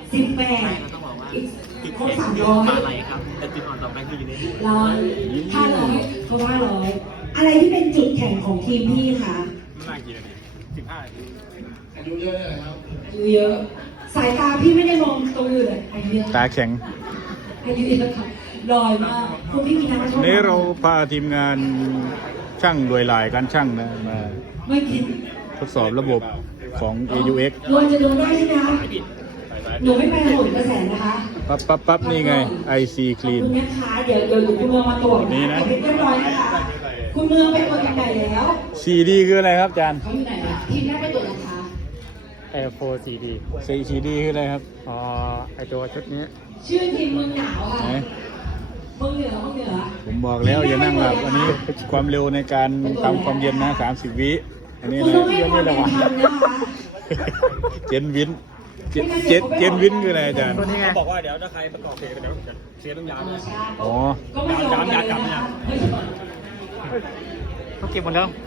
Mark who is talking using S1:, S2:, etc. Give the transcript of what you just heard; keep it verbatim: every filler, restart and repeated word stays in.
S1: สิบแปด
S2: ใช่เราต้องบอกว่า
S1: อีก
S2: จุด
S1: ครบ
S2: แข็ง
S1: สาม
S2: คือ
S1: ร้อย
S2: อะไรครับแต่จุดอ่อนต่อไปคืออยู่ในนี้
S1: ร้อยห้าร้อยเขาห้าร้อยอะไรที่เป็นจุดแข็งของทีมพี่คะ
S3: ไม่น่ากี่นาทีสิบห้านาที
S1: อายุเยอะเลยครับอายุเยอะ สายตาพี่ไม่ได้มองตรงอื่นเลยอายุเยอะ
S4: ตาแข็ง
S1: อายุเยอะค่ะลอยมากคุณพี่มีน้ำมาชม
S4: นี้เราพาทีมงานช่างโดยลายการช่างนะมา
S1: ไม่คิด
S4: ทดสอบระบบของ เอ ยู เอ็กซ์
S1: ลอยจะโดนได้ใช่ไหมคะหนูไม่ไปโหนกระแสนะคะ
S4: ปั๊บปั๊บปั๊บนี่ไง ไอ ซี
S1: ขอบ
S4: Clean
S1: คุณนะคะเดี๋ยวเดี๋ยวคุณเมืองมาตรวจ
S4: นี่นะ
S1: เรียบร้อยนะคะคุณเมืองไปตรวจที่ไหนแล้ว
S4: ซี ดี คืออะไรครับอาจารย์
S1: เขาอยู่ไหนอะทีมแรกไปตรวจนะคะ
S3: แอร์โฟร์ซีดี
S4: ซี ดี คืออะไรครับ
S3: อ๋อไอตัวชุดนี้
S1: ชื่อทีมเมืองหนาวค่ะ
S4: ไหน
S1: เมืองเหนือเมืองเหนือ
S4: ผมบอกแล้วอย่านั่งหลับอันนี้ความเร็วในการทำความเย็นนะสามสิบวิอันนี้
S1: คุณ
S4: นะ
S1: ต้องให้
S4: ยัง
S1: ค
S4: ไม่
S1: วามเป็
S4: ระ
S1: น
S4: วัง
S1: ธรรมนะคะ
S4: เจนวินเจนเจนเจนวินคืออะไรอาจารย์
S3: ตัวนี้ไงบอกว่าเดี๋ยวถ้าใครประกอบเพลงเดี๋ยวจะเสียต้องยาวนะ
S4: อ๋อ
S1: ก็ไม่ยอมกันเลยนะคะ
S3: เขาเก็บหมดแล้ว